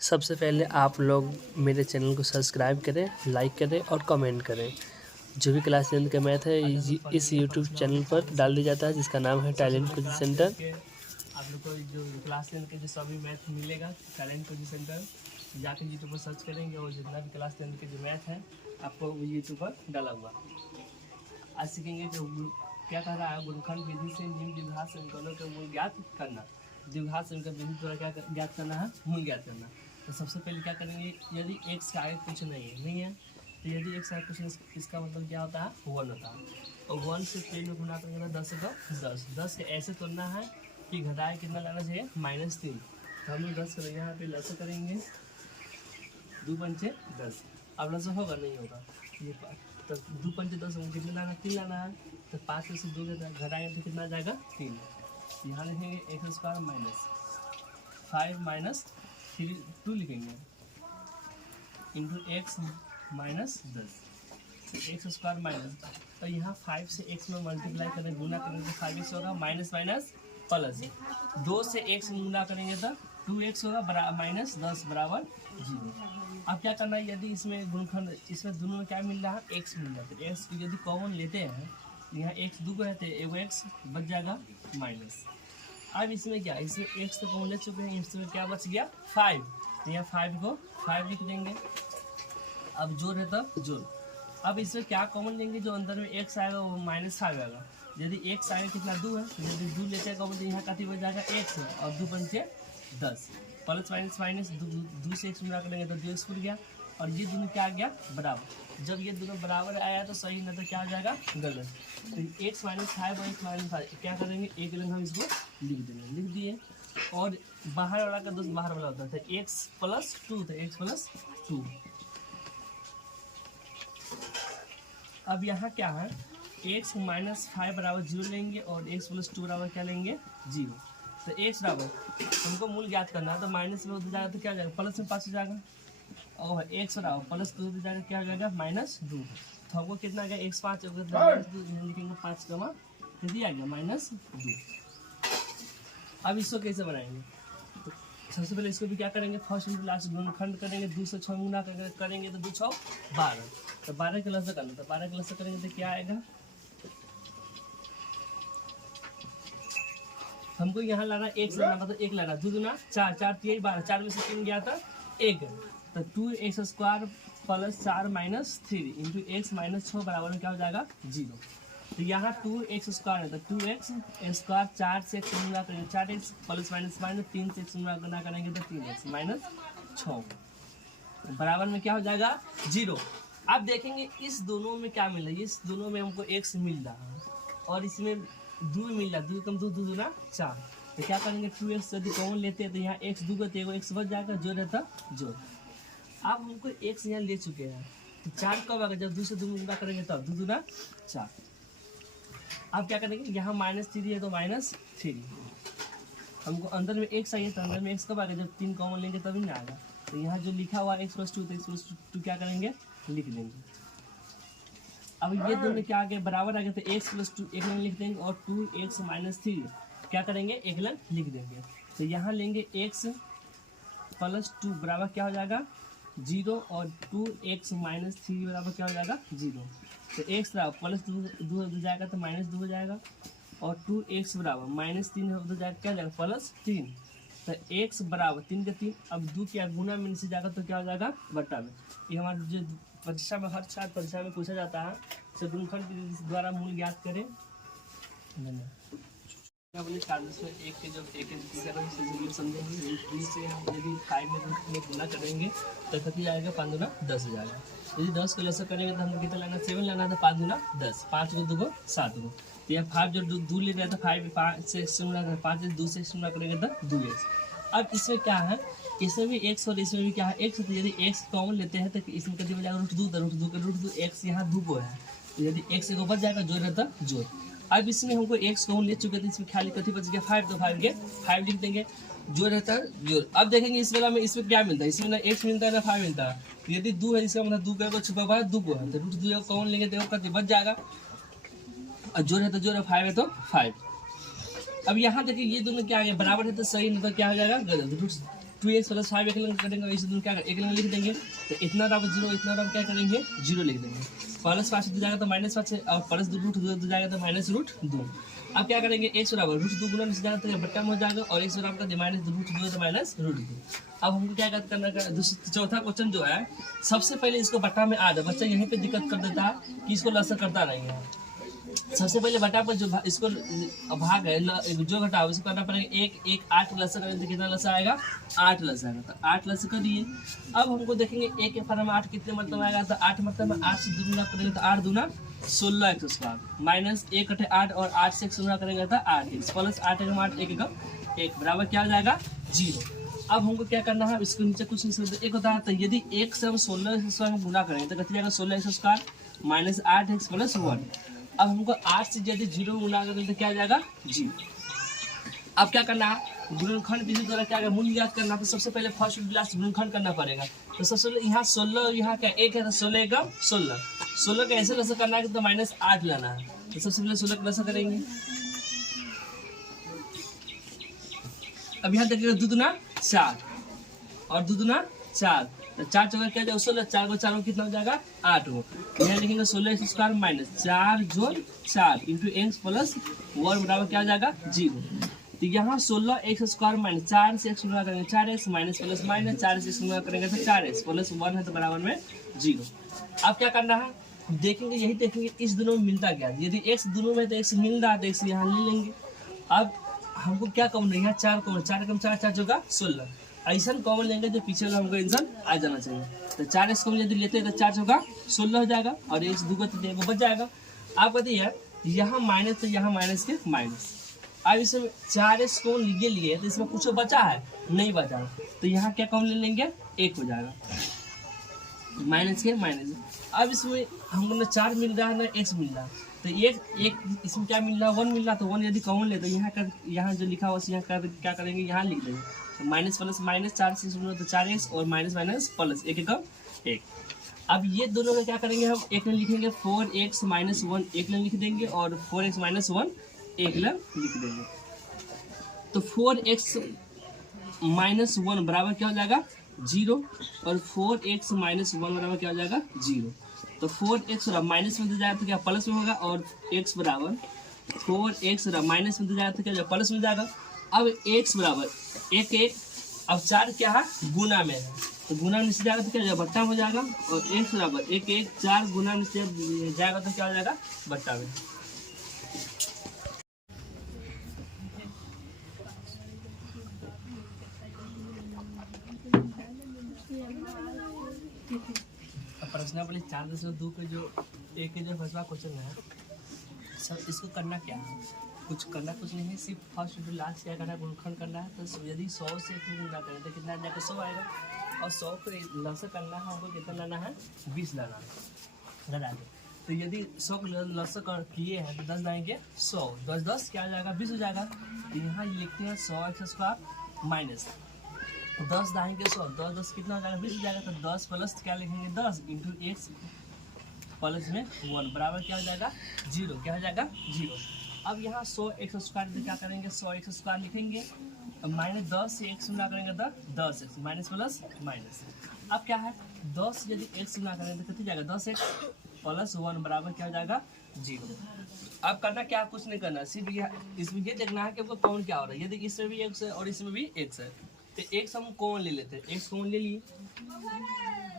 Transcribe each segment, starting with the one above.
सबसे पहले आप लोग मेरे चैनल को सब्सक्राइब करें, लाइक करें और कमेंट करें। जो भी क्लास 10 का मैथ है इस यूट्यूब चैनल पर डाल दिया जाता है, जिसका नाम है टैलेंट कोचिंग सेंटर। आप लोग को जो क्लास 10 के जो सभी मैथ मिलेगा टैलेंट कोचिंग सेंटर, जाकर यूट्यूब पर सर्च करेंगे और जितना भी क्लास 10 के जो मैथ है आपको यूट्यूब पर डाला हुआ। आज सीखेंगे जो क्या कह रहा है, गुणनखंड विधि से निम्न द्विघात समीकरणों का मूल ज्ञात करना। द्विघात समीकरण विधि द्वारा क्या ज्ञात करना है, मूल ज्ञात करना। तो सबसे पहले क्या करेंगे, यदि x का आगे कुछ नहीं है तो यदि x का कुछ इसका मतलब क्या होता है, 1 होता है। और 1 से 3 में गुना करेंगे तो 10 का 10 के ऐसे तोड़ना है कि घटाए कितना लाना चाहिए, -3। तो हम लोग 10 करेंगे, यहाँ पे लस करेंगे 2 पंचे 10। अब लस होगा नहीं होगा, ये तो 2 पंचे 10 कितना लाना, 3 लाना है। तो 5 से 2 घटाएंगे तो कितना जाएगा, 3। यहाँ लिखेंगे x² - 5 - 3 2 लिखेंगे इंटू x - 10 x² माइनस। तो यहाँ 5 से x में मल्टीप्लाई करें, गुना करेंगे तो 5x होगा, माइनस माइनस प्लस। 2 से x में गुना करेंगे तो 2x होगा, -10 बराबर 0। अब क्या करना है, यदि इसमें गुणनखंड इसमें दोनों में क्या मिल रहा है, x मिल रहा है। x यदि कॉमन लेते हैं यहाँ x 2 है तो एगो x बच जाएगा माइनस। अब इसमें क्या, इसमें x तो कॉमन ले चुके हैं, इसमें क्या बच गया 5। तो यहाँ 5 को 5 लिख देंगे। अब जोड़ है तब जोड़। अब इसमें क्या कॉमन लेंगे, जो अंदर में x आएगा वो -5 आएगा। यदि x आएगा कितना 2 है, तो यदि 2 लेते हैं कॉमन तो यहाँ काफी बच जाएगा x है, और 2 पंचे 10 प्लस माइनस 2 से x मिला करेंगे तो 2x फुट गया। और ये दोनों क्या आ गया, बराबर। जब ये दोनों बराबर आया तो सही, नहीं तो क्या आ जाएगा, गलत। तो x - 5 और x - 5 क्या करेंगे, एक रंग हम इसको लिख देंगे, लिख दिए। और बाहर वाला का दोस्त बाहर वाला होता है, तो x + 2 तो x + 2। अब यहाँ क्या है, x - 5 बराबर 0 लेंगे और x + 2 बराबर क्या लेंगे, 0। तो x बराबर हमको मूल ज्ञात करना है, तो माइनस में हो जाएगा तो क्या हो जाएगा, प्लस में 5 हो जाएगा। और x बराबर +2 हो जाएगा, क्या हो जाएगा, -2। तो हमको कितना आ गया, x 5 लिखेंगे, 5 कमा कितनी आ गया, -2। अब इसको कैसे बनाएंगे, तो सबसे पहले इसको भी क्या करेंगे, फर्स्ट इंटू लास्ट गुणनखंड करेंगे। 2 से 6 गुना करेंगे तो 2 × 6 12। तो 12 के लस करना, तो 12 के लस करेंगे तो क्या आएगा, हमको यहाँ लाना 1 से लाना, मतलब 1 लाना, 2 दूना 4 4 3 12, 4 में से 3 गया था 1। तो 2x² + 4 - 3 इंटू x - 6 बराबर में क्या हो जाएगा, 0। तो यहाँ 2x² है तो 2x² 4 से x गुना करेंगे 4x प्लस माइनस 3 से x गुना करेंगे तो 3x - 6 बराबर में क्या हो जाएगा, 0। अब देखेंगे इस दोनों में क्या मिल रहा है, इस दोनों में हमको x मिल रहा है और इसमें 2 मिल रहा है, 2 कम 2 2 दूना 4। तो क्या करेंगे, 2x यदि कॉमन लेते हैं तो यहाँ x 2 का तो एगो x बच जाएगा, जो रहता जो। अब हमको x यहाँ ले चुके हैं, तो 4 कब आएगा, जब 2 से 2 गुना करेंगे तब 2 दूना 4। अब क्या करेंगे, यहाँ -3 है तो -3। हमको अंदर में x चाहिए, तो अंदर में x कब आएगा, जब 3 कॉमन लेंगे तभी ना आएगा। तो यहाँ जो लिखा हुआ x + 2 तो x + 2 क्या करेंगे, लिख देंगे। अब ये दोनों क्या आ गए, बराबर आ गए, तो x + 2 एक लंग लिख देंगे और 2x - 3 क्या करेंगे, एक लंग लिख देंगे। तो यहाँ लेंगे x + 2 बराबर क्या हो जाएगा, 0 और 2x - 3 बराबर क्या हो जाएगा, 0। तो x बराबर +2 हो जाएगा तो -2 हो जाएगा, और 2x बराबर -3 हो जाएगा, क्या हो जाएगा, +3। तो x बराबर 3 के 3, अब 2 क्या गुना में से जाएगा तो क्या हो जाएगा, बट्टा में। ये हमारा जो परीक्षा में हर साल परीक्षा में पूछा जाता है, से गुणनखंड द्वारा मूल ज्ञात करें। एक के जब एक समझेंगे, यदि 5 में गुना करेंगे तो कितनी आएगा, 5 दूना 10 हो जाएगा। यदि 10 को लसा करेंगे तो हमको कितना लाना, 7 लाना था, 5 दूना 10, 5 को 2 को 7 को। तो यहाँ 5 जो 2 ले रहा था, 5 से 5 से 2 से गुना करेंगे तो 2x। अब इसमें क्या है, इसमें भी x और इसमें भी क्या है, x। तो यदि x कॉमन लेते हैं तो इसमें कितनी बच जाएगा, √2। तो √2 का √2 x यहाँ 2 को है, तो यदि x को बच जाएगा, जोड़ रहता जोड़। अब इसमें हमको x कॉमन ले चुके थे, इसमें खाली कथी बच गया, 5। तो 5 के 5 लिख देंगे, जो रहता है जोड़। अब देखेंगे इस वाला में इसमें क्या मिलता है, इसमें ना x मिलता है ना 5 मिलता है। तो यदि 2 है, इसका मतलब 2 का छुपा हुआ है 2 को है, तो √2 कॉमन लेंगे तो कथी बच जाएगा, और जो रहता जो 5 है तो 5। अब यहाँ देखिए ये दोनों क्या आ गया, बराबर है तो सही, नहीं तो क्या हो जाएगा, गलत। 2x प्लस 5 एक लाइन करेंगे, इसे दोनों क्या एक लाइन लिख देंगे, तो इतना बराबर 0, इतना बराबर क्या करेंगे 0 लिख देंगे। प्लस 5 दो जाएगा तो -5 है, और प्लस √2 जाएगा तो -√2। अब क्या करेंगे x बराबर √2 गुना नीचे जाएगा तो बट्टा में हो जाएगा, और x बराबर का -√2 तो -√2। अब हमको क्या करना है, चौथा क्वेश्चन जो है सबसे पहले इसको बट्टा में आ जाए। बच्चा यहीं पे दिक्कत कर देता है कि इसको लसर करता नहीं है। सबसे पहले बटा पर जो इसको भाग है जो घटा उसको करना पड़ेगा 1 8 लसर करेंगे तो कितना लसर आएगा 8 लसर आएगा, तो 8 लसर करिए। अब हमको देखेंगे 1 के फॉर्म 8 कितने मतलब आएगा, तो 8 मतलब में 8 से दुगुना करेंगे तो 8 दूना 16 एक्स स्क्वायर माइनस 1 × 8 और 8 से गुना करेंगे तो 8x प्लस 8 × 8 1 बराबर क्या हो जाएगा 0। अब हमको क्या करना है, इसको नीचे कुछ नहीं एक होता है, तो यदि 1 से हम 16 स्क्वायर गुना करेंगे तो कितना जाएगा 16 स्क्वायर माइनस 8x प्लस 1। अब हमको 8 से यदि 0 गुना करेंगे तो क्या जाएगा 0। अब क्या करना है, गुणनखंड विधि द्वारा क्या मूल्य ज्ञात करना, तो सबसे पहले फर्स्ट लास्ट गुणनखंड करना पड़ेगा। तो सबसे पहले यहाँ 16 यहाँ क्या 1 है तो 16 का 16 का ऐसे लसा करना है तो -8 लाना है, तो सबसे पहले 16 का लसा करेंगे। अब यहाँ देखिएगा 2 दूना 4 और 2 दूना 4, तो 4 चौका क्या जाएगा 16, 4 को 4 कितना हो जाएगा 8 हो। यहाँ लिखेंगे 16 स्क्वायर माइनस 4 जोड़ 4 इंटू एक्स प्लस 1 बराबर क्या हो जाएगा 0। तो यहाँ 16 एक्स स्क्वायर माइनस 4 से एक्स गुणा करेंगे 4x माइनस प्लस माइनस 4 से गुणा करेंगे तो 4x प्लस 1 है तो बराबर में 0। अब क्या करना है, देखेंगे यही देखेंगे इस दोनों में मिलता क्या, यदि x दोनों में तो x मिल रहा है तो x यहाँ ले लेंगे। अब हमको क्या कॉमन है, यहाँ 4 कॉमन, 4 कम 4 4 चौका 16, ऐसा कॉमन लेंगे जो पीछे वाला हमको आंसर आ जाना चाहिए। तो 4x कॉमन यदि लेते हैं तो 4 चौका 16 हो जाएगा और x दूगा तो देखो बच जाएगा। आप कहते हैं यहाँ माइनस तो यहाँ माइनस के माइनस। अब इसमें 4x कॉमन लिए तो इसमें कुछ बचा है नहीं बचा, तो यहाँ क्या कॉमन ले लेंगे 1 हो जाएगा माइनस के माइनस। अब इसमें हमको ना 4 मिल रहा है ना x मिल रहा है, तो एक इसमें क्या मिल रहा है 1 मिल रहा है, तो 1 यदि कॉमन ले तो यहाँ जो लिखा हुआ यहाँ क्या करेंगे यहाँ लिख देंगे, तो माइनस प्लस माइनस 4 से तो 4x और माइनस माइनस प्लस 1 का 1। अब ये दोनों में क्या करेंगे हम एक लाइन लिखेंगे 4x माइनस 1 एक लाइन लिख देंगे और 4x माइनस 1 एक लाइन लिख देंगे। तो 4x माइनस 1 बराबर क्या हो जाएगा 0 और 4x माइनस 1 बराबर क्या हो जाएगा 0। तो 4x माइनस में जाएगा तो क्या प्लस में होगा, और x बराबर 4x माइनस में जाएगा तो क्या प्लस में जाएगा। अब x बराबर 1 अब 4 क्या है गुना में है, तो गुना नीचे जाएगा तो क्या जाएगा बट्टा में हो जाएगा, और x बराबर 1 4 गुना नीचे जाएगा तो क्या हो जाएगा बट्टा में। प्रश्न वाले 4.2 के जो एक के जो फर्स्ट क्वेश्चन है सर, इसको करना क्या है, कुछ करना कुछ नहीं है, सिर्फ फर्स्ट टू लास्ट क्या करना है गुणनखंड करना है। तो यदि 100 से गुणा करें तो कितना जाकर 100 आएगा, और 100 को लसा करना है हमको कितना लाना है 20 लाना है लगा के। तो यदि 100 को लसा किए हैं तो 10 लाएंगे 100 10 10 क्या आ जाएगा 20 हो जाएगा। तो यहाँ लिखते हैं 100x स्क्वायर माइनस 10 दाएंगे 100 10 10 कितना हो जाएगा 20 हो जाएगा। तो 10 प्लस क्या लिखेंगे 10 इंटू एक्स प्लस में 1 बराबर क्या हो जाएगा 0, क्या हो जाएगा 0। अब यहाँ 100x स्क्वायर क्या करेंगे 100x स्क्वायर लिखेंगे, माइनस 10 से x गुना करेंगे तो 10x माइनस प्लस माइनस। अब क्या है 10 यदि x गुना करेंगे तो कितनी जाएगा 10x प्लस 1 बराबर क्या हो जाएगा 0। अब करना क्या कुछ नहीं करना, सिर्फ इसमें ये देखना है कि वो कौन क्या हो रहा है। यदि इसमें भी x है और इसमें भी x है तो x हम कौन ले लेते हैं, x कौन ले लिए।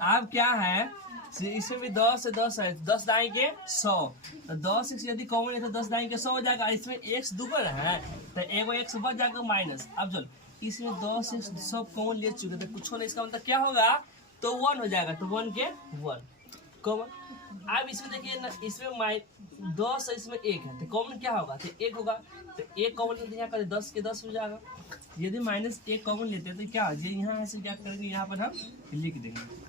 अब क्या है इसमें भी 10 से 10 है 10 दाएंगे 100, तो 10 x यदि कॉमन है तो 10 दाएंगे 100 हो जाएगा। इसमें x दुगुना है तो एगो x बच जाएगा माइनस। अब चल इसमें 10 x सब कॉमन ले चुके थे कुछ नहीं, इसका मतलब क्या होगा तो 1 हो जाएगा, तो 1 के 1 कॉमन। अब इसमें देखिए ना इसमें 10 इसमें 1 है तो कॉमन क्या होगा तो 1 होगा, तो 1 कॉमन लेते यहाँ कर 10 के 10 हो जाएगा। यदि माइनस 1 कॉमन लेते तो क्या यहाँ से क्या करेंगे यहाँ पर हम लिख देंगे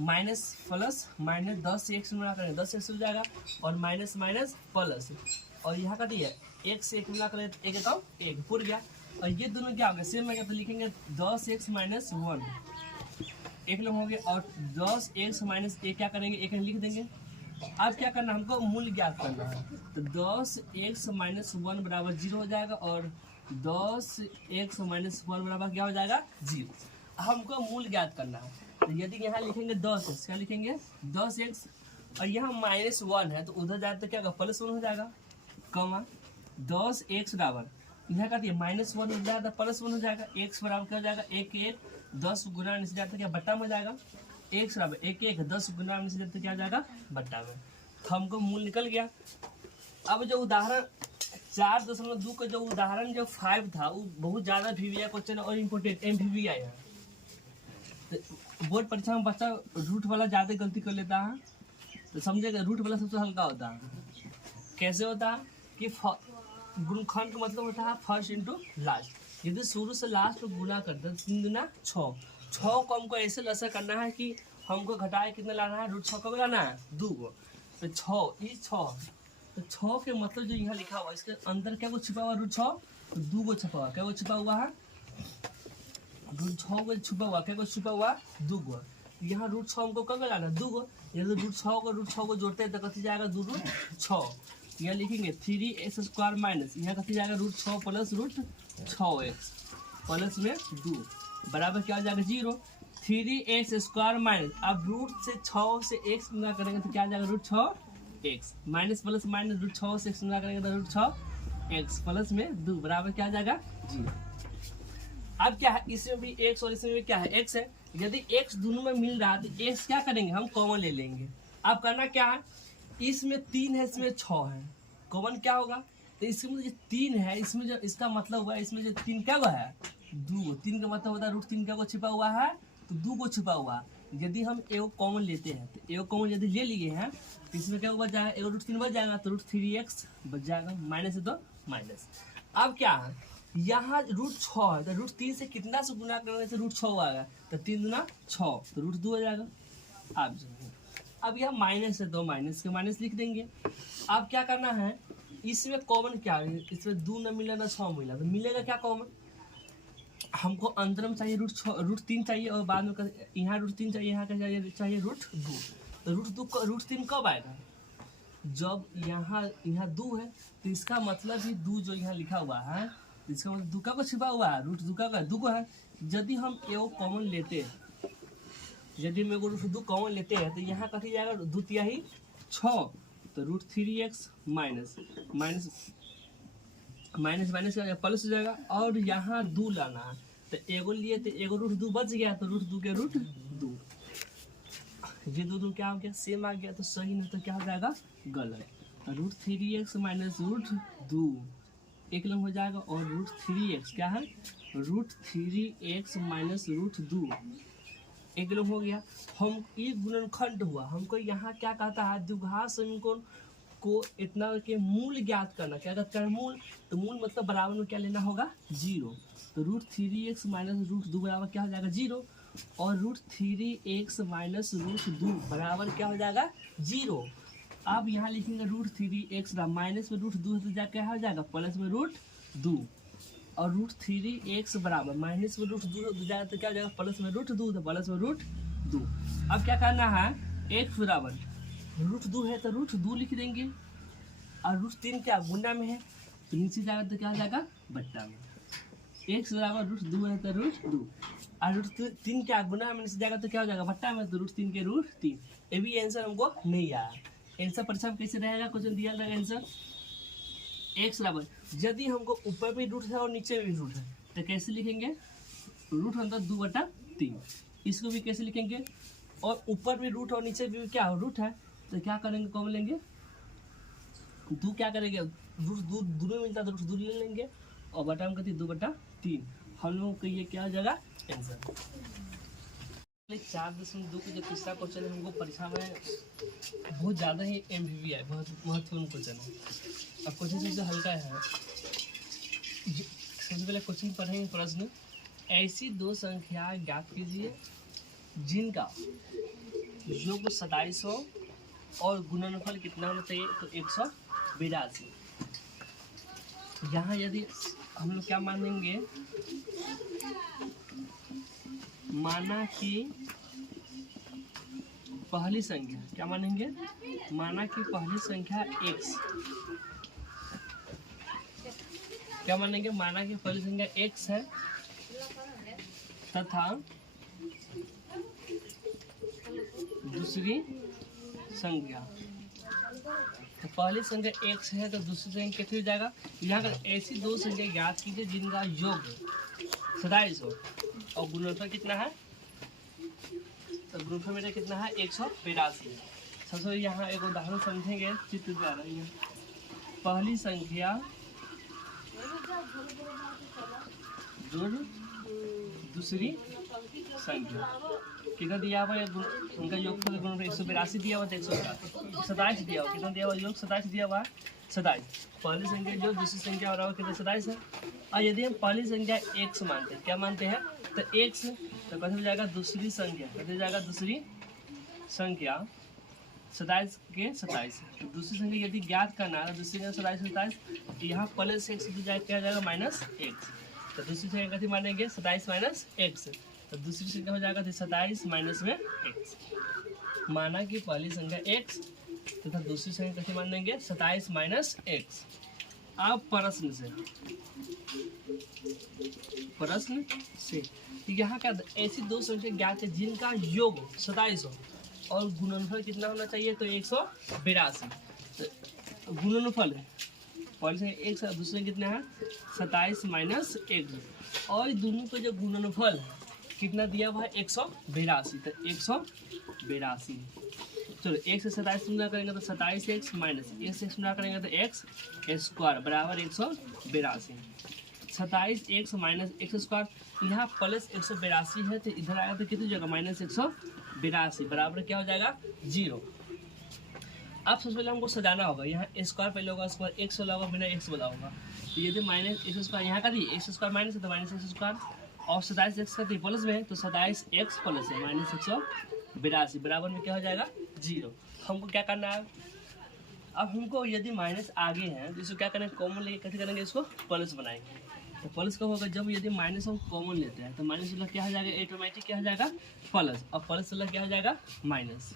माइनस प्लस माइनस 10 से x गुणा करेंगे 10 x हो जाएगा और माइनस माइनस प्लस, और यहाँ का दिया 1 से 1 गुणा करें 1 कम 1 पूर गया। और ये दोनों क्या हो गया सेम है तो लिखेंगे 10x माइनस 1 एक लोग होंगे और 10x माइनस 1 क्या करेंगे 1 लिख देंगे। अब क्या करना हमको मूल्य ज्ञात करना है, तो 10x माइनस 1 बराबर 0 हो जाएगा और 10x माइनस 1 बराबर क्या हो जाएगा 0। हमको मूल ज्ञात करना है, तो यदि यहाँ लिखेंगे 10x, क्या लिखेंगे 10x, और यहाँ -1 है तो उधर जाए तो क्या होगा +1 हो जाएगा, कमा 10x बराबर यहाँ का -1 हो जाएगा तो +1 हो जाएगा, x बराबर क्या हो जाएगा 1 10 गुना नीचे जाता क्या बट्टा में हो जाएगा, x बराबर 1 10 गुना नीचे जाता क्या हो जाएगा बट्टा में। हमको मूल निकल गया। अब जो उदाहरण 4.2 का जो उदाहरण जो 5 था वो बहुत ज़्यादा VVI क्वेश्चन और इम्पोर्टेंट MVVI है। तो बोर्ड परीक्षा में बच्चा रूट वाला ज़्यादा गलती कर लेता है, तो समझेगा रूट वाला सबसे हल्का होता है। कैसे होता है कि गुणनखंड का मतलब होता है फर्स्ट इंटू लास्ट। यदि शुरू से लास्ट को गुना करते हैं 3 गुना 6 को हमको ऐसे लसा करना है कि हमको घटाए कितना लाना है, √6 को लाना है 2 को, तो 6 तो 6 के मतलब जो यहाँ लिखा हुआ है इसके अंदर क्या कुछ छुपा हुआ √6 तो 2 को छुपा हुआ, क्या कुछ छुपा हुआ है √6 को छुपा हुआ, क्या कुछ छुपा हुआ 2 को। यहाँ √6 हमको कब लाना 2 को, यदि √6 को जोड़ते हैं तो कथी जाएगा 2√6, यहाँ लिखेंगे 3x² माइनस यहाँ कथी जाएगा √6 प्लस √6x प्लस में 2 बराबर क्या हो जाएगा 0। 3x² माइनस अब रूट से 6 से x गुना करेंगे तो क्या आ जाएगा √6x माइनस प्लस माइनस √6 से x गुना करेंगे तो √6x प्लस में 2 बराबर क्या आ जाएगा 0। अब क्या है इसमें भी x और इसमें भी क्या है x है, यदि x दोनों में मिल रहा है तो x क्या करेंगे हम कॉमन ले लेंगे। अब करना क्या है, इसमें 3 है इसमें 6 है, कॉमन क्या होगा तो इसमें जो 3 है इसमें जो इसका मतलब हुआ इसमें जो 3 क्या हुआ है 2, 3 का मतलब होता है √3 क्या को छिपा हुआ है तो 2 को छिपा हुआ। यदि हम एगो कॉमन लेते हैं तो एगो कॉमन यदि ले लिए हैं तो इसमें क्या बच जाएगा एगो √3 बच जाएगा तो √3x बच जाएगा, माइनस है तो माइनस। अब क्या है यहाँ √6 है तो √3 से कितना से गुना करने से √6 आएगा तो 3 गुना 6 तो √2 हो जाएगा। अब यह माइनस है तो माइनस के माइनस लिख देंगे। अब क्या करना है इसमें कॉमन क्या है, इसमें 2 न मिला ना 6 मिला तो मिलेगा क्या कॉमन, हमको अंदर में चाहिए √3 चाहिए और बाद में यहाँ √3 चाहिए, यहाँ का चाहिए √2 तो √3 कब आएगा जब यहाँ 2 है तो इसका मतलब ही 2 जो यहाँ लिखा हुआ है तो इसका मतलब 2 का छिपा हुआ है √2 का 2 को है। यदि हम एगो कॉमन लेते हैं, यदि हम एगो √2 कॉमन लेते हैं तो यहाँ कथी जाएगा 2 तिहाई 6 तो √3x माइनस माइनस प्लस हो जाएगा और यहाँ 2 लाना है तो एगो लिए तो एगो √2 बच गया तो √2 के √2 ये दोनों क्या हो गया सेम आ गया तो सही, नहीं तो क्या हो जाएगा गलत। √3x माइनस √2 एक लंग हो जाएगा और √3x क्या है √3x माइनस √2 एक लंग हो गया। हम ये गुणनखंड हुआ, हमको यहाँ क्या कहता है द्विघात समीकरण को इतना के मूल ज्ञात करना, क्या कहता है मूल, तो मूल मतलब बराबर में क्या लेना होगा 0 तो √3x माइनस √2 बराबर क्या हो जाएगा 0 और √3x माइनस √2 बराबर क्या हो जाएगा 0। अब यहाँ लिखेंगे √3x माइनस में √2 तो क्या हो जाएगा प्लस में √2 और √3x बराबर माइनस में √2 हो जाएगा तो क्या हो जाएगा प्लस में √2 तो प्लस में √2। अब क्या करना है x बराबर √2 है तो √2 लिख देंगे और √3 क्या गुना में है तो नीचे जाएगा तो क्या हो जाएगा बट्टा में। x बराबर √2 है तो √2 और √3 क्या गुना में नीचे जाएगा तो क्या हो जाएगा बट्टा में तो √3 के √3। ये भी आंसर हमको नहीं आया। आंसर परीक्षा में कैसे रहेगा क्वेश्चन दिया रहेगा आंसर x बराबर यदि हमको ऊपर भी रूट है और नीचे भी रूट है तो कैसे लिखेंगे रूट अंदर 2/3, इसको भी कैसे लिखेंगे और ऊपर भी रूट और नीचे भी क्या हो रूट है तो क्या करेंगे कॉमन लेंगे 2 क्या करेंगे दोनों मिलता है तो √2 ले लेंगे और बटा में कहती 2/3 हम लोग को ये क्या हो जाएगा आंसर। 4.2 का जो तीसरा क्वेश्चन है हमको परीक्षा में बहुत ज़्यादा ही MVVI बहुत महत्वपूर्ण क्वेश्चन है। अब क्वेश्चन सबसे हल्का है, सबसे पहले क्वेश्चन पढ़ेंगे प्रश्न, ऐसी 2 संख्याएं ज्ञात कीजिए जिनका योग 27 हो और गुणनफल कितना होना चाहिए तो 182। यहाँ यदि हम लोग क्या मानेंगे माना कि पहली संख्या क्या मानेंगे माना कि पहली संख्या x क्या मानेंगे, माना कि पहली संख्या x है तथा दूसरी संख्या, तो पहली संख्या x है तो दूसरी संख्या कितनी हो जाएगा। यहाँ पर ऐसी दो संख्या ज्ञात कीजिए जिनका योग 27 हो और गुणनफल कितना है, तो गुणनफल मेरा कितना है 182। सबसे यहाँ एक उदाहरण समझेंगे चित्र द्वारा। पहली संख्या जोड़ दूसरी संख्या कितना दिया हुआ है, उनका योगफल गुणन 182 दिया हुआ था, 127 दिया हुआ, कितना दिया हुआ योग 27 दिया हुआ है 27। पहली संख्या जो दूसरी संख्या और कितना 27 है। और यदि हम पहली संख्या x मानते हैं, क्या मानते हैं, तो x तो कैसे हो जाएगा दूसरी संख्या, कैसे हो जाएगा दूसरी संख्या 27 के 27। तो दूसरी संख्या यदि ज्ञात करना है, दूसरी संख्या 27 तो यहाँ प्लस x क्या जाएगा माइनस x। तो दूसरी संख्या कैसे मानेंगे 27 माइनस x, तो दूसरी संख्या हो जाएगा 27 माइनस में x। माना कि पहली संख्या x तथा दूसरी संख्या कैसे मान लेंगे 27 माइनस x। अब प्रश्न से यहाँ क्या ऐसी दो संख्या ज्ञात है जिनका योग 27 हो और गुणनफल कितना होना चाहिए, तो 182। तो गुणनफल है पहले संख्या x और दूसरे कितना है 27 माइनस x, और दोनों का जो गुणनफल कितना दिया हुआ है 182। तो 182 चलो एक से 27 गुना करेंगे तो 27x माइनस x गुना करेंगे तो x स्क्वायर बराबर 182। 27x माइनस x स्क्वायर, यहाँ प्लस 182 है तो इधर आएगा तो कितनी जगह माइनस 182 बराबर क्या हो जाएगा 0। अब सबसे पहले हमको सजाना होगा, यहाँ स्क्वायर पहले होगा, स्क्वायर x वाला होगा, बिना x वाला होगा। तो यदि माइनस x स्क्वायर यहाँ का दी x स्क्वायर माइनस है तो माइनस x स्क्वायर, और 27x का दी प्लस में है तो 27x प्लस है माइनस 182 बराबर में क्या हो जाएगा 0। हमको क्या करना है, अब हमको यदि माइनस आगे है तो इसको क्या करेंगे कॉमन लेके कैसे करेंगे, इसको प्लस बनाएंगे। तो प्लस कब होगा, जब यदि माइनस हम कॉमन लेते हैं तो माइनस वाला क्या हो जाएगा ऑटोमेटिक क्या हो जाएगा प्लस, और प्लस वाला क्या हो जाएगा माइनस।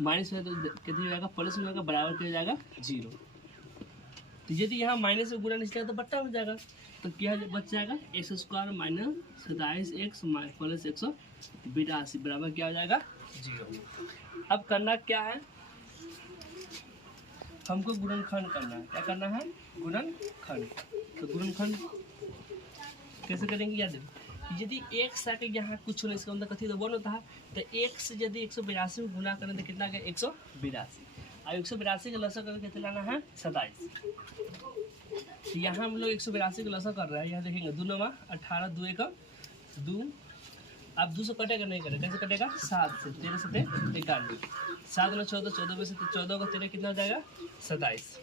माइनस है तो कितनी हो जाएगा प्लस में होगा बराबर क्या हो जाएगा 0। तो यदि यहाँ माइनस से गुणा निकलेगा तो बट्टा हो जाएगा, तो क्या बच जाएगा x square minus 27x plus 182 बराबर क्या हो जाएगा 0। अब करना क्या है, हमको गुणनखंड करना है। क्या करना है गुणनखंड। तो गुणनखंड कैसे करेंगे याद है, यदि x आके यहाँ कुछ होने इसका मतलब कथी तो 1 होता है, तो x यदि 182 में गुना करें तो कितना गया 182, और 182 का लसा करके कितना लाना है 27। तो यहाँ हम लोग 182 का लसा कर रहे हैं, यहाँ देखेंगे 2 9 18 2 1 2, अब 2 से कटेगा नहीं करेगा, कैसे कटेगा 7 से 13 से 91, 7 में 14 14 में से 14 का 13 कितना हो जाएगा 27।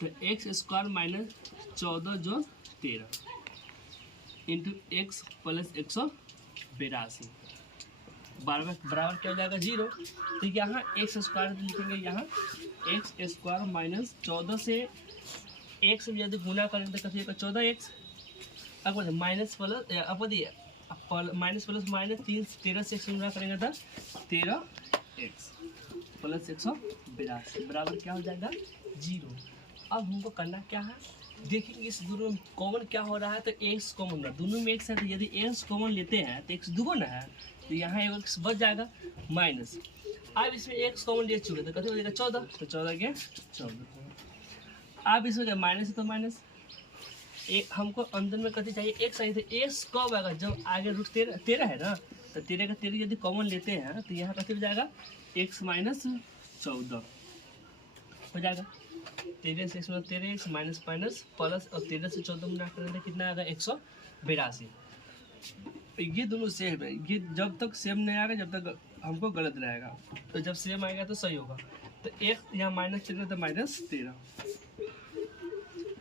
तो एक्स स्क्वायर माइनस 14 जो 13 इंटू एक्स प्लस 182 बराबर क्या हो जाएगा 0। तो यहाँ एक्स स्क्वायर लिखेंगे, यहाँ एक्स स्क्वायर माइनस 14 से एक्स में यदि गुना करेंगे तो कैसे 14x, अब माइनस प्लस अब माइनस प्लस माइनस 13 से एक्स गुना करेंगे तो 13x प्लस 182 बराबर क्या हो जाएगा 0। अब हमको करना क्या है, देखिए इस दोनों में कॉमन क्या हो रहा है, तो x कॉमन है, दोनों में x है, तो यदि x कॉमन लेते हैं तो x दुगुना है, तो यहाँ एक x बच जाएगा माइनस। अब इसमें x कॉमन ले चुके तो कितना हो जाएगा 14, तो 14 के 14। अब इसमें क्या माइनस है तो माइनस, हमको अंदर में कथी चाहिए x आई, तो x कब आएगा जब आगे रूट 13 है ना, तो 13 का 13 यदि कॉमन लेते हैं तो यहाँ कथी हो जाएगा x माइनस 14 हो जाएगा। 13 से x 13x minus minus plus, और 13 से 14 गुना करेंगे कितना आएगा 182। ये दोनों सेम है, ये जब तक सेम नहीं आएगा जब तक हमको गलत रहेगा, तो जब सेम आएगा तो सही होगा। तो x यहाँ माइनस 13 तो माइनस 13,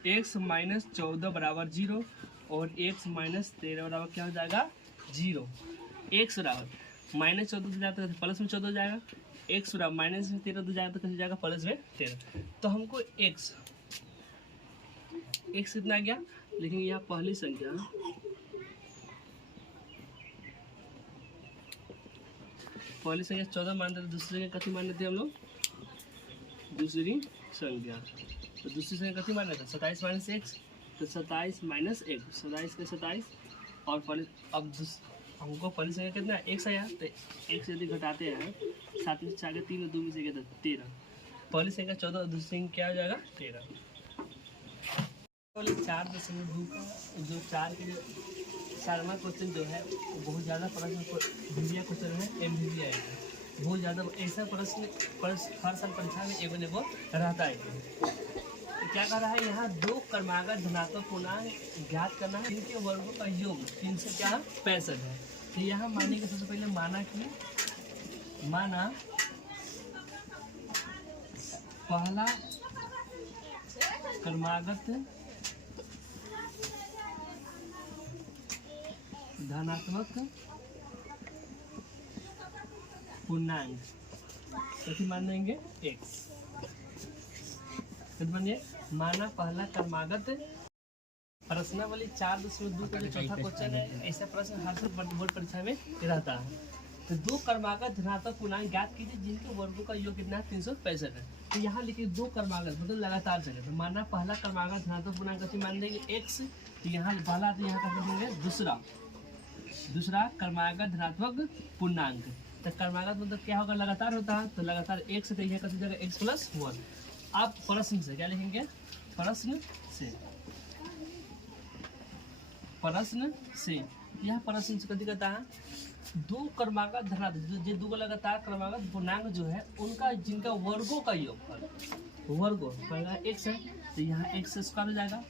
x माइनस 14 बराबर 0, और x माइनस 13 बराबर क्या हो जाएगा 0। x बराबर माइनस 14 हो जाता है तो प्लस में 14 हो जाएगा, x बराबर माइनस में 13 हो जाएगा तो कैसे जाएगा प्लस में 13। तो हमको x कितना गया, लेकिन यह पहली संख्या पहली संख्या 14 मानते थे, दूसरी संख्या कथी मान लेते हम लोग दूसरी संख्या तो दूसरी संख्या कथी माना था 27 माइनस एक्स, तो 27 माइनस एक्स 27 के 27 और अब हमको पहली संख्या कितना एक्स आया, तो एक्स यदि घटाते हैं 7 में 4 के 3 और 2 में से क्या 13, पहली संख्या 14 और दूसरी संख्या क्या हो जाएगा 13। 4.2 का जो 4 के 4वां क्वेश्चन जो है वो बहुत ज़्यादा प्रश्न क्वेश्चन है, MVB आएगा बहुत ज़्यादा ऐसा प्रश्न हर साल परीक्षा में अवेलेबल रहता है। तो क्या कर रहा है यहाँ दो क्रमागत धनात्मक पूर्णांक ज्ञात करना है, इनके वर्गों का योग 365 है। तो यहाँ मानेंगे सबसे पहले माना पहला क्रमागत धनात्मक पूर्णांक कैसे मान देंगे x, माना पहला क्रमागत प्रश्नावली 4.2 का जो चौथा क्वेश्चन है, ऐसा प्रश्न हर बोर्ड परीक्षा में रहता है। तो दो क्रमागत धनात्मक पूर्णांक ज्ञात कीजिए जिनके वर्गों का योग कितना 365 है। तो यहाँ लिखिए दो क्रमागत मतलब लगातार चले, तो माना पहला क्रमागत धनात्मक पूर्णांक कैसे मान देंगे x, तो यहाँ पहला तो यहाँ कर देंगे दूसरा क्रमागत धनात्मक पूर्णांक। तो क्रमागत मतलब क्या होगा लगातार होता है, तो लगातार एक से, तो यह कैसे जाएगा x+1। आप प्रश्न से क्या लिखेंगे, प्रश्न से यह प्रश्न से कथी कहता है दो क्रमागत धनात्मक जो दो लगातार क्रमागत पूर्णांक जो है उनका जिनका वर्गों का योगफल वर्गों पहला x है तो यहाँ x² हो जाएगा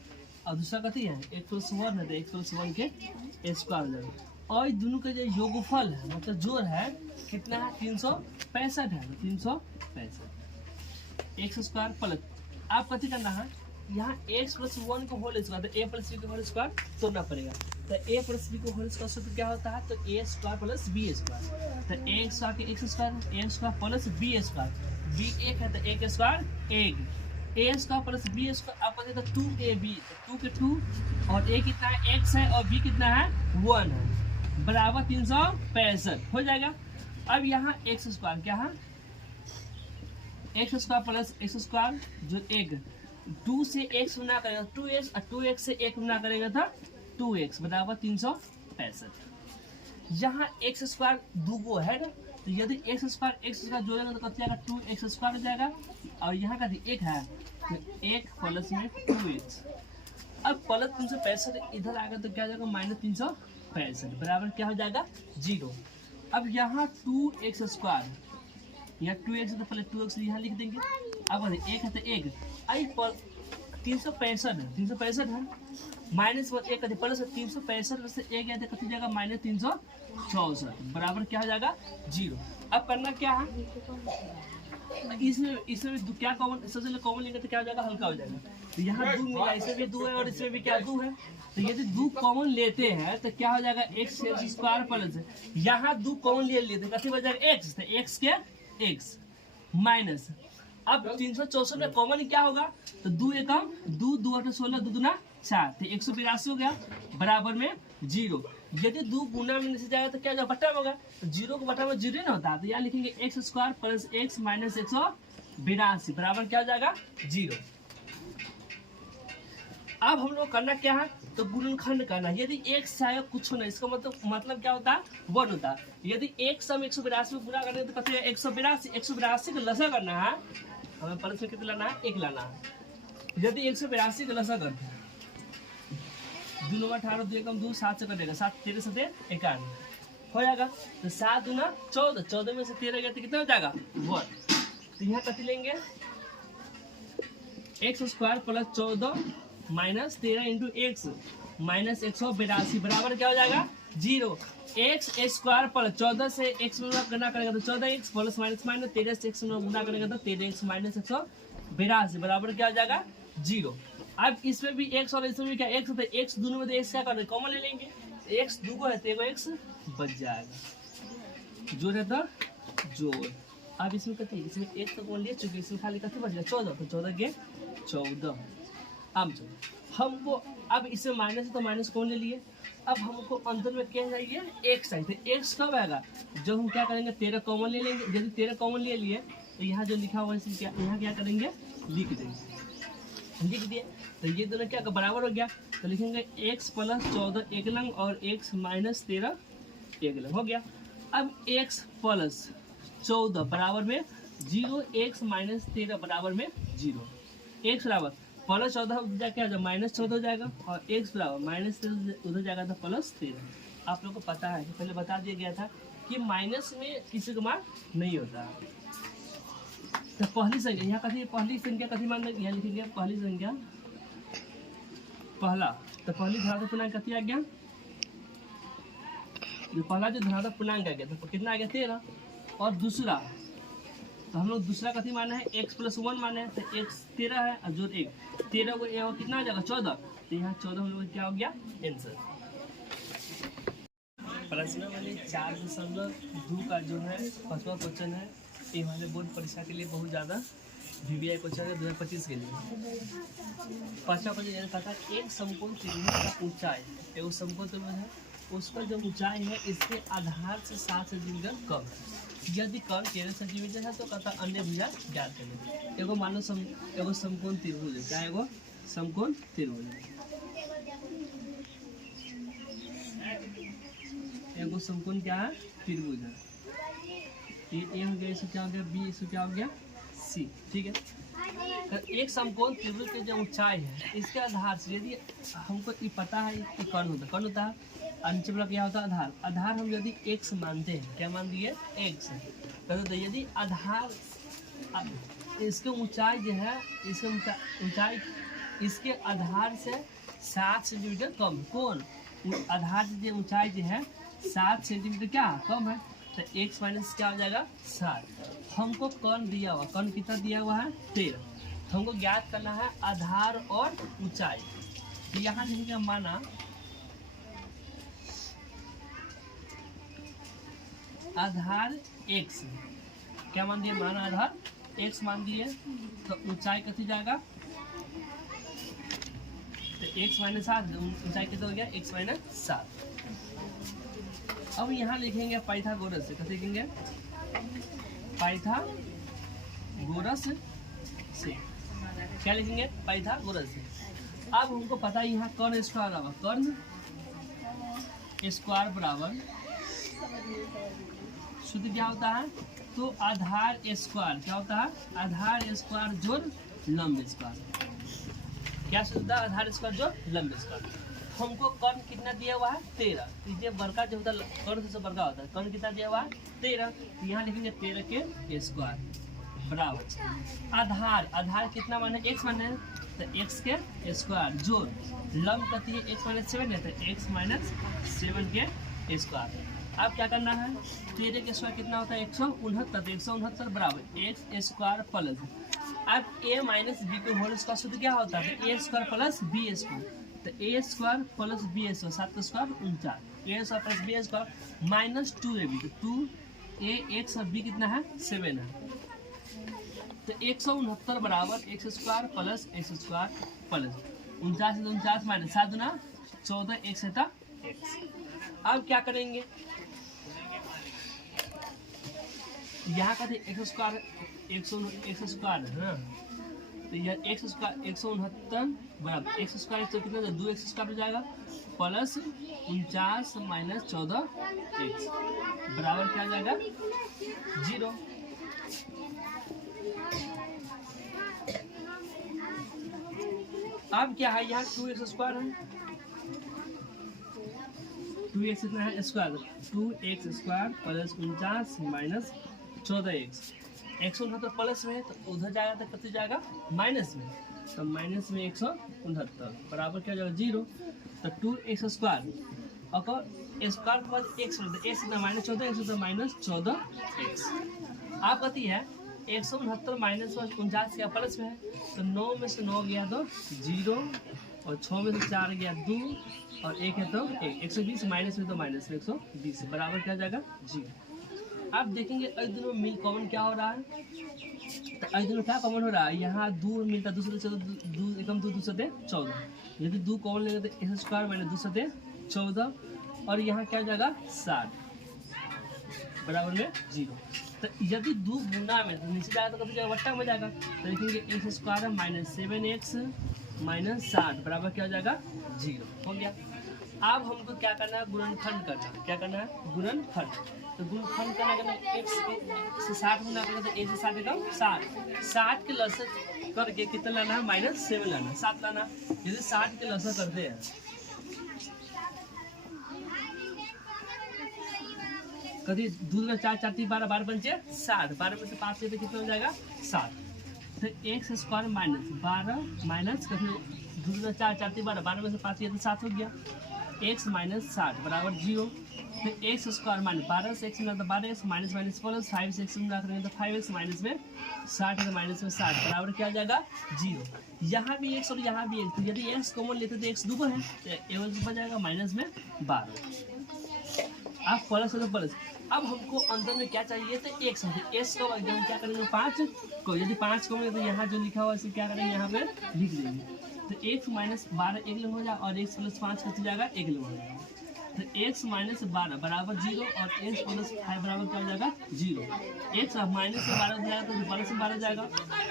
और दूसरा कथी है x+1 है तो x+1 के स्क्वायर हो जाएगा। और दोनों का जो योगफल है मतलब जोड़ है कितना है 365 है, 365 x² प्लस आप कथी करना है यहाँ x+1 को होल स्क्वायर तो a+b को होल स्क्वायर तोड़ना पड़ेगा। तो a+b को होल स्क्वायर सूत्र क्या होता है तो a² + b²। तो a² के x² प्लस b² b 1 है तो a² 1 a² + b² आप कहते तो 2ab 2 के 2 और a कितना है x है और b कितना है 1 है बराबर 365 हो जाएगा। अब यहाँ x² क्या है x² प्लस x² जो 1 2 से x गुना करेगा 2x और 2x से 1 गुना करेगा था 2x बराबर 365। यहाँ x² दूगो है ना तो यदि x² जोड़ेगा तो कितना जाएगा 2x² हो जाएगा और यहाँ का 1 है तो 1 प्लस में 2x। अब प्लस 365 इधर आएगा तो क्या हो जाएगा -365 बराबर क्या हो जाएगा 0। अब यहाँ 2x² या 2x तो पहले 2x यहाँ लिख देंगे। अब 1 है तो 1 आई पर 365 है माइनस 1 है प्लस 365 में से 1 है तो कितनी जगह -364 बराबर क्या हो जाएगा 0। अब करना क्या है इसमें क्या कॉमन सबसे कॉमन लेंगे तो क्या हो जाएगा हल्का हो जाएगा। तो यहाँ 2 मिला इसमें भी 2 है और इसमें भी क्या 2 है तो यदि 2 कॉमन लेते हैं तो क्या हो जाएगा x² प्लस यहाँ 2 कॉमन ले लेते हैं कैसे बच x तो x के x माइनस अब 364 में कॉमन क्या होगा तो 2 एकम 2 2 8 16 2 दूना 4 तो 182 हो गया बराबर में 0। यदि 2 गुना में से जाएगा तो क्या जाएगा बट्टा होगा तो 0 को बट्टा में 0 ना होता तो यहाँ लिखेंगे x² प्लस x माइनस 182 बराबर क्या हो जाएगा 0। अब हम लोग करना क्या है तो गुणनखंड करना। यदि एक से आएगा कुछ नहीं इसका मतलब क्या होता है 1 होता है। यदि एक सम 182 में गुना करने तो कहते हैं 182 का लसा करना है हमें प्लस में कितना लाना है 1 लाना है। यदि 182 का लसा करते हैं 2 9 18 2 एकम 2 7 से कटेगा 7 13 7 51 हो जाएगा तो 7 दूना 14 में से 13 गया तो कितना हो जाएगा 1। तो यहाँ कथी लेंगे x² plus 14 minus 13 into x minus 182 बराबर क्या हो जाएगा 0। x² प्लस 14 से x में गुना करेगा तो 14x प्लस माइनस 13 से x में गुना करेगा तो 13x माइनस 182 बराबर क्या हो जाएगा 0। अब इसमें भी x और इसमें भी क्या x होता है x दोनों में तो x क्या करना है कॉमन ले लेंगे x दूगो है तो x बच जाएगा जोड़ है तो जोड़। अब इसमें कहते हैं इसमें एक तो कौन ले चुके इसमें खाली कथी बच गया 14 तो 14 के 14 हम हमको अब इसमें माइनस है तो माइनस कौन ले लिए। अब हमको अंदर में क्या चाहिए x चाहिए तो x कब आएगा जब हम क्या करेंगे 13 कॉमन ले लेंगे। यदि 13 कॉमन ले लिए तो यहाँ जो लिखा हुआ है क्या यहाँ क्या करेंगे लिख देंगे लिख दिए। तो ये दोनों क्या बराबर हो गया, तो लिखेंगे x प्लस 14 एक लंग और x माइनस 13 एक लंग हो गया। अब x प्लस 14 बराबर में 0, x माइनस 13 बराबर में 0। x बराबर प्लस 14 उधर क्या हो जाएगा माइनस 14 हो जाएगा, और x बराबर माइनस 13 उधर जाएगा तो प्लस 13। आप लोग को पता है पहले बता दिया गया था कि माइनस में किसी का मान नहीं होता। तो पहली संख्या यहाँ कथी, पहली संख्या कथी मान यहाँ लिखेंगे, पहली संख्या पहला, तो पहली धनात्मक पूर्णांक कथी आ गया, जो पहला जो धनात्मक पूर्णांक आ गया तो कितना आ गया 13। और दूसरा तो हम लोग दूसरा कथी माना है x प्लस 1 माना है, तो x 13 है और जोड़ 1 13 को यहाँ कितना आ जाएगा 14, तो यहाँ 14 हम लोग क्या हो गया आंसर। प्रश्न वाले 4.2 का जो है 5वां क्वेश्चन है, ये हमारे बोर्ड परीक्षा के लिए बहुत ज़्यादा VVI क्वेश्चन है 2025 के लिए। 5वां क्वेश्चन ये कहा था एक समकोण त्रिभुज का ऊंचाई, एक समकोण त्रिभुज है उसका जो ऊंचाई है इसके आधार से 7 सेंटीमीटर कम है, यदि कम 13 सेंटीमीटर है तो कहता अन्य भुजा ज्ञात करें। एगो मानो एगो समकोण त्रिभुज है, क्या एगो समकोण त्रिभुज है, एगो समकोण क्या है त्रिभुज है, ये हो गया, इसको क्या हो गया बी, इसको क्या हो गया सी, ठीक है। तो एक समकोण त्रिभुज की जो ऊंचाई है इसके आधार से यदि हमको ये पता है कि कर्ण होता है अंश मतलब क्या होता है आधार, आधार हम यदि x मानते हैं, क्या मान दिए x, तो यदि आधार इसके ऊंचाई जो है इसके ऊंचाई इसके आधार से 7 सेंटीमीटर कम, कौन आधार से ऊंचाई जो है 7 सेंटीमीटर क्या कम है, तो x माइनस क्या हो जाएगा 7। हमको कर्ण दिया हुआ, कर्ण कितना दिया हुआ है 13, हमको ज्ञात करना है आधार और ऊंचाई। तो यहाँ लिखेंगे माना आधार x, क्या मान दिए माना आधार x मान दिए, तो ऊंचाई कथी जाएगा, तो x माइनस 7, ऊंचाई कितना हो गया x माइनस 7। अब यहाँ लिखेंगे पाइथागोरस से, कथी लिखेंगे पाइथागोरस से, क्या लिखेंगे पाइथागोरस से। अब हमको पता है यहाँ कर्ण स्क्वायर बराबर, कर्ण स्क्वायर बराबर शुद्ध क्या होता है, तो आधार स्क्वायर क्या होता है, आधार स्क्वायर जोड़ लंब स्क्वायर, क्या शुद्ध आधार स्क्वायर जोड़ लंब स्क्वायर। हमको कर्ण कितना दिया हुआ है 13, तो ये बड़का जो होता है कर्ण से बड़का होता है, कर्ण कितना दिया हुआ है 13, तो यहाँ लिखेंगे 13 के स्क्वायर बराबर आधार, आधार कितना माने x माने है, तो x के स्क्वायर जोड़ लंब कती है x माइनस 7 है, तो x माइनस 7 के स्क्वायर। अब क्या करना है, 13 के स्क्वायर कितना होता है 169, 169 बराबर x स्क्वायर प्लस, अब a माइनस बी के होल स्क्वायर शुद्ध क्या होता है a square plus B square, तो a square plus B square 7 का square 49, a square plus B square minus 2ab, तो 2a x और b कितना है 7 है, तो 169 बराबर x square plus x square plus 49 minus 7 गुना 14 x है था x। अब क्या करेंगे, यहाँ का एक्स स्क्वायर एक्स स्क्वायर है ना, तो यह एक्स स्क्वायर 169 बराबर एक्स स्क्वायर तो कितना 2 एक्स स्क्वायर हो जाएगा प्लस 49 माइनस 14 एक्स बराबर क्या आ जाएगा 0। अब क्या है यहाँ 2x स्क्वायर है, 2x कितना है square, 2x square plus 49 minus 14x, 169 plus में तो उधर जाएगा तो कितने जाएगा माइनस में, तो माइनस में 169 बराबर क्या हो जाएगा 0, तो 2x स्क्वायर और स्क्वायर के बाद x कितना माइनस 14 x माइनस 14x। आप कहती है 169 माइनस 49 क्या प्लस में है, तो 9 में से 9 गया तो 0 और 6 में से 4 गया 2 और 1 है तो 120 माइनस में तो माइनस में 120 बराबर क्या जाएगा 0। आप देखेंगे इस दोनों मिल कॉमन क्या हो रहा है, तो इस दोनों क्या कॉमन हो रहा है, यहाँ 2 मिलता दूसरे से 2 एकम 2 दूसरे 14, यदि 2 कॉमन लेंगे तो एक्स स्क्वायर माइनस दूसरे 14 और यहाँ क्या हो जाएगा 60 बराबर में 0। तो यदि 2 गुना में तो नीचे जाएगा तो कभी जाएगा वट्टा में जाएगा, तो लिखेंगे x square minus 7x minus 7 बराबर क्या हो जाएगा 0 हो गया। अब हमको क्या करना है, गुणनखंड करना है। क्या करना है, गुणनखंड। तो गुणनखंड करना है, x से 60 गुना करेंगे तो 1 से 60 कम 60 के लसक करके कितना लाना है, -7 लाना है, 7 लाना। यदि 60 के लसक करते हैं कभी 2 में 4 4 12 12 पंचे 60, 12 में से 5 से तो कितना हो जाएगा 7। तो एक्स स्क्वायर माइनस 12 माइनस कभी 2 में 4 4 12 12 में से 5 ये तो 7 हो गया, एक्स माइनस 60 बराबर 0। फिर एक्स स्क्वायर माइनस 12 से एक्स में 12x माइनस माइनस प्लस 5 से एक्स में करेंगे तो 5x माइनस में 60 है, माइनस में 60 बराबर क्या आ जाएगा 0। यहाँ भी x और यहाँ भी x, तो यदि x कॉमन लेते तो x दूगो है तो एवज बन जाएगा माइनस में 12। अब प्लस है तो प्लस। अब हमको अंदर में क्या चाहिए, तो x है, x को हम क्या करेंगे 5 को, यदि 5 को तो यहाँ जो लिखा हुआ है क्या करेंगे यहाँ पे लिख देंगे। तो x माइनस 12 एक लग हो जाएगा और x प्लस 5 कितना जाएगा एक लग हो जाएगा। तो x माइनस 12 बराबर 0 और x प्लस 5 बराबर क्या हो जाएगा 0। x माइनस से 12 जाएगा तो प्लस में 12 जाएगा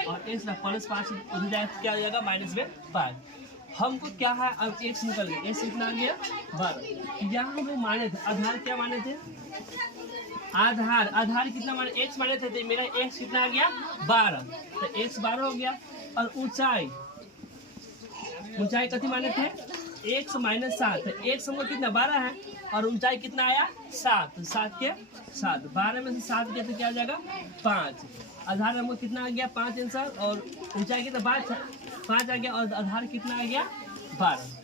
और x प्लस 5 उधर जाएगा क्या हो जाएगा माइनस में 5। हमको क्या है, अब x निकल गया, x कितना आ गया 12। यहाँ हमें माने थे आधार, क्या माने थे आधार कितना माने x माने थे, तो मेरा x कितना आ गया 12, तो x 12 हो गया। और ऊंचाई कितनी माने थे x माइनस 7, x हमको कितना 12 है और ऊंचाई कितना आया 7, 7 के 7, 12 में से 7 गया तो क्या हो जाएगा 5। आधार हमको कितना आ गया 5 आंसर और ऊंचाई कितना 5 आ गया और आधार कितना आ गया 12।